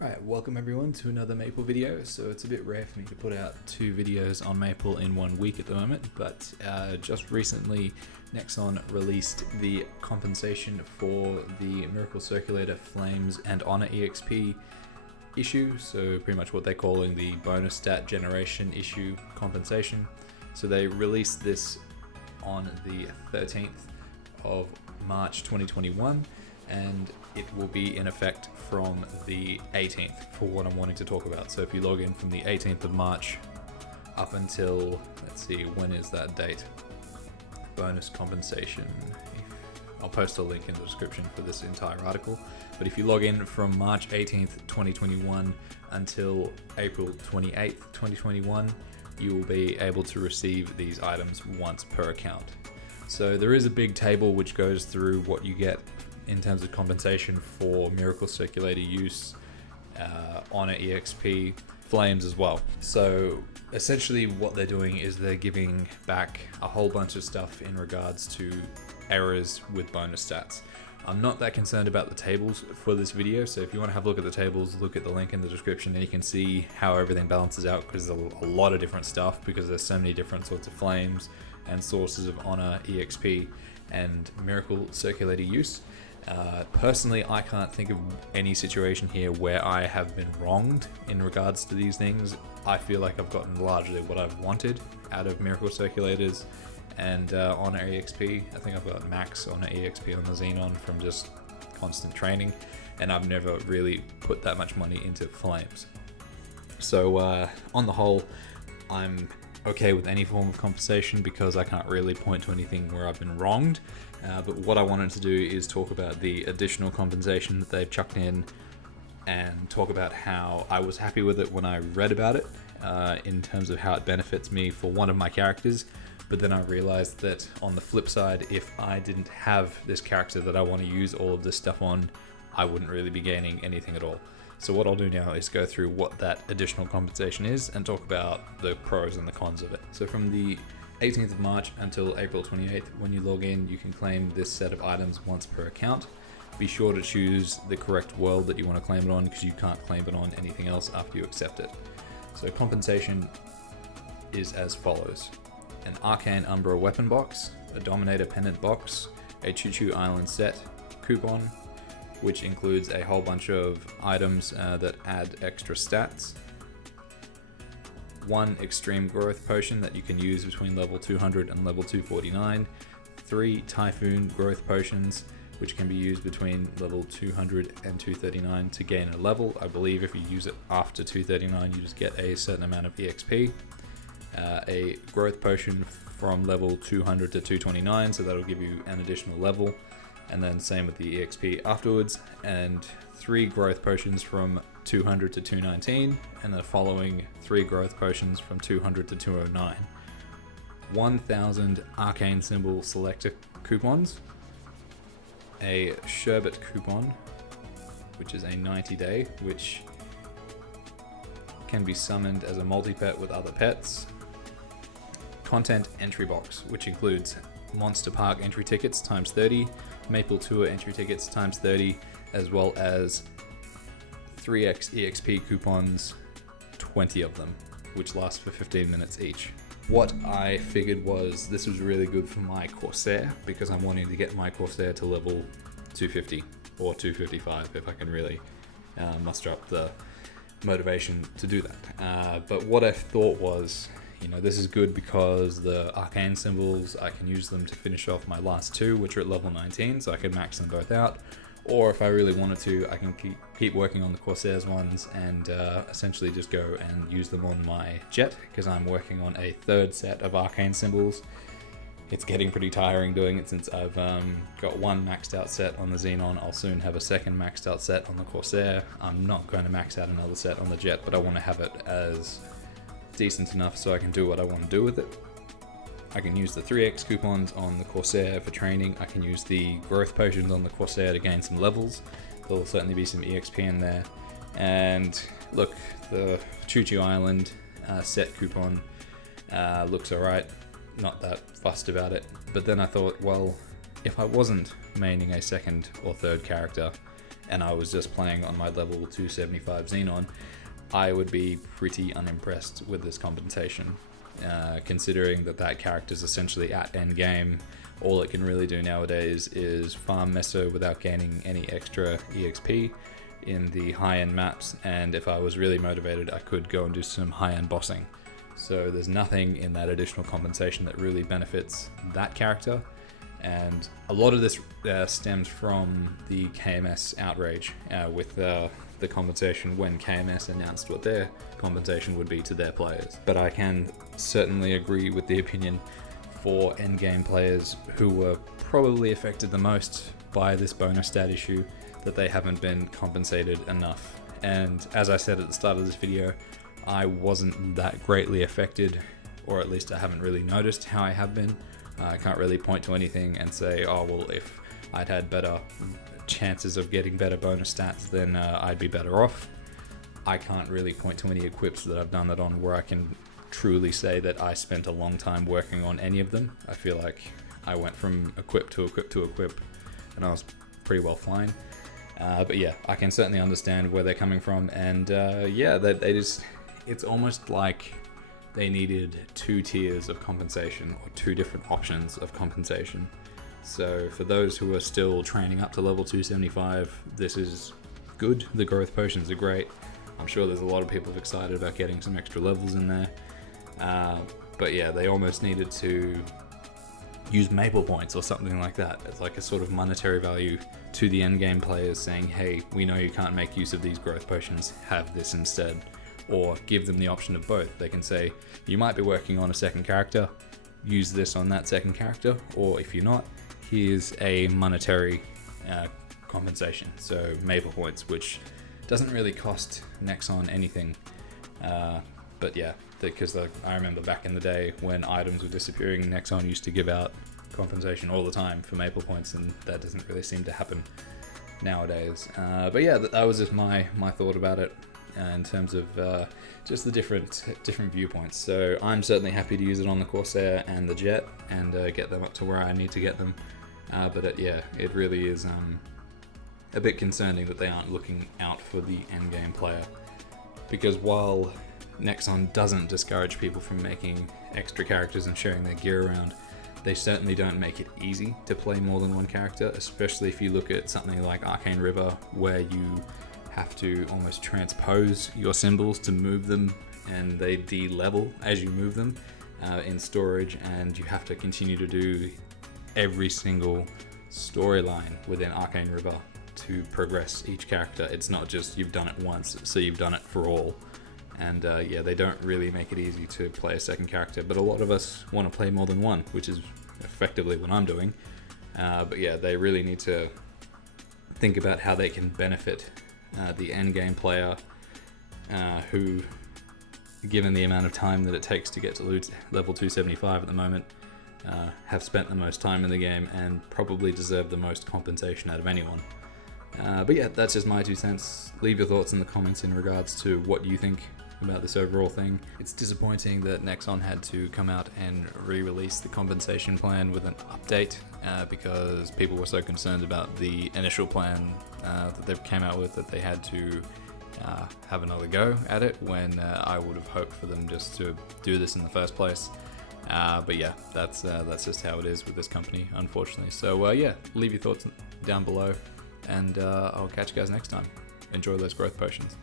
Alright, welcome everyone to another Maple video. So it's a bit rare for me to put out 2 videos on Maple in 1 week at the moment, but just recently Nexon released the compensation for the Miracle Circulator Flames and Honor EXP issue, so pretty much what they're calling the bonus stat generation issue compensation. So they released this on the 13th of March 2021, and it will be in effect from the 18th for what I'm wanting to talk about. So if you log in from the 18th of March up until, let's see, when is that date? Bonus compensation. I'll post a link in the description for this entire article. But if you log in from March 18th, 2021 until April 28th, 2021, you will be able to receive these items once per account. So there is a big table which goes through what you get in terms of compensation for Miracle Circulator use, Honor EXP, Flames as well. So essentially what they're doing is they're giving back a whole bunch of stuff in regards to errors with bonus stats. I'm not that concerned about the tables for this video, so if you want to have a look at the tables, look at the link in the description and you can see how everything balances out, because there's a lot of different stuff, because there's so many different sorts of flames and sources of Honor, EXP and Miracle Circulator use. Personally, I can't think of any situation here where I have been wronged in regards to these things. I feel like I've gotten largely what I've wanted out of Miracle Circulators and Honor EXP. I think I've got max Honor EXP on the Xenon from just constant training, and I've never really put that much money into Flames. So on the whole, I'm okay with any form of compensation because I can't really point to anything where I've been wronged. But what I wanted to do is talk about the additional compensation that they've chucked in and talk about how I was happy with it when I read about it, in terms of how it benefits me for one of my characters. But then I realized that on the flip side, if I didn't have this character that I want to use all of this stuff on, I wouldn't really be gaining anything at all. So what I'll do now is go through what that additional compensation is and talk about the pros and the cons of it. So from the 18th of March until April 28th, when you log in, you can claim this set of items once per account. Be sure to choose the correct world that you want to claim it on, because you can't claim it on anything else after you accept it. So compensation is as follows: an Arcane Umbra weapon box, a Dominator pendant box, a Choo Choo Island set coupon, which includes a whole bunch of items that add extra stats, 1 extreme growth potion that you can use between level 200 and level 249, 3 typhoon growth potions which can be used between level 200 and 239 to gain a level. I believe if you use it after 239 you just get a certain amount of EXP. A growth potion from level 200 to 229, so that'll give you an additional level, and then same with the EXP afterwards, and 3 growth potions from 200 to 219, and the following 3 growth potions from 200 to 209. 1000 arcane symbol selector coupons, a sherbet coupon, which is a 90-day, which can be summoned as a multi-pet with other pets. Content entry box, which includes Monster Park entry tickets times 30, Maple Tour entry tickets times 30, as well as 3x EXP coupons, 20 of them, which last for 15 minutes each. What I figured was this was really good for my Corsair, because I'm wanting to get my Corsair to level 250 or 255 if I can really muster up the motivation to do that. But what I thought was, this is good because the arcane symbols, I can use them to finish off my last 2, which are at level 19, so I can max them both out. Or if I really wanted to, I can keep working on the Corsair's ones and essentially just go and use them on my jet, because I'm working on a 3rd set of arcane symbols. It's getting pretty tiring doing it since I've got 1 maxed out set on the Xenon. I'll soon have a 2nd maxed out set on the Corsair. I'm not going to max out another set on the jet, but I want to have it as decent enough so I can do what I want to do with it. I can use the 3x coupons on the Corsair for training. I can use the growth potions on the Corsair to gain some levels. There'll certainly be some EXP in there. And look, the Choo Choo Island set coupon looks alright. not that fussed about it. But then I thought, well, if I wasn't maining a second or third character and I was just playing on my level 275 Xenon, I would be pretty unimpressed with this compensation, considering that character is essentially at end game. All it can really do nowadays is farm Meso without gaining any extra EXP in the high-end maps, and if I was really motivated, I could go and do some high-end bossing. So there's nothing in that additional compensation that really benefits that character, and a lot of this stems from the KMS outrage with the compensation when KMS announced what their compensation would be to their players. But I can certainly agree with the opinion for endgame players who were probably affected the most by this bonus stat issue, that they haven't been compensated enough. And as I said at the start of this video, I wasn't that greatly affected, or at least I haven't really noticed how I have been. I can't really point to anything and say, oh well, if I'd had better chances of getting better bonus stats, then I'd be better off. I can't really point to any equips that I've done that on where I can truly say that I spent a long time working on any of them. I feel like I went from equip to equip to equip and I was pretty well fine. But yeah, I can certainly understand where they're coming from, and yeah, they just, it's almost like they needed two tiers of compensation, or two different options of compensation. So for those who are still training up to level 275, this is good. The growth potions are great. I'm sure there's a lot of people excited about getting some extra levels in there. But yeah, they almost needed to use Maple points or something like that. It's like a sort of monetary value to the endgame players, saying, hey, we know you can't make use of these growth potions, have this instead. Or give them the option of both. They can say, you might be working on a second character, use this on that second character, or if you're not, here's a monetary compensation. So Maple points, which doesn't really cost Nexon anything. But yeah, because I remember back in the day when items were disappearing, Nexon used to give out compensation all the time for Maple points, and that doesn't really seem to happen nowadays. But yeah, that was just my thought about it in terms of just the different viewpoints. So I'm certainly happy to use it on the Corsair and the Jet and get them up to where I need to get them. But yeah, it really is a bit concerning that they aren't looking out for the endgame player, because while Nexon doesn't discourage people from making extra characters and sharing their gear around, they certainly don't make it easy to play more than one character, especially if you look at something like Arcane River, where you have to almost transpose your symbols to move them, and they de-level as you move them in storage, and you have to continue to do every single storyline within Arcane River to progress each character. It's not just you've done it once, so you've done it for all. And yeah, they don't really make it easy to play a second character, but a lot of us want to play more than one, which is effectively what I'm doing. But yeah, they really need to think about how they can benefit the endgame player who, given the amount of time that it takes to get to level 275 at the moment, have spent the most time in the game and probably deserve the most compensation out of anyone. But yeah, that's just my 2 cents. Leave your thoughts in the comments in regards to what you think about this overall thing. It's disappointing that Nexon had to come out and re-release the compensation plan with an update because people were so concerned about the initial plan that they came out with, that they had to have another go at it, when I would have hoped for them just to do this in the first place. But yeah, that's just how it is with this company, unfortunately. So yeah, leave your thoughts down below, and I'll catch you guys next time. Enjoy those growth potions.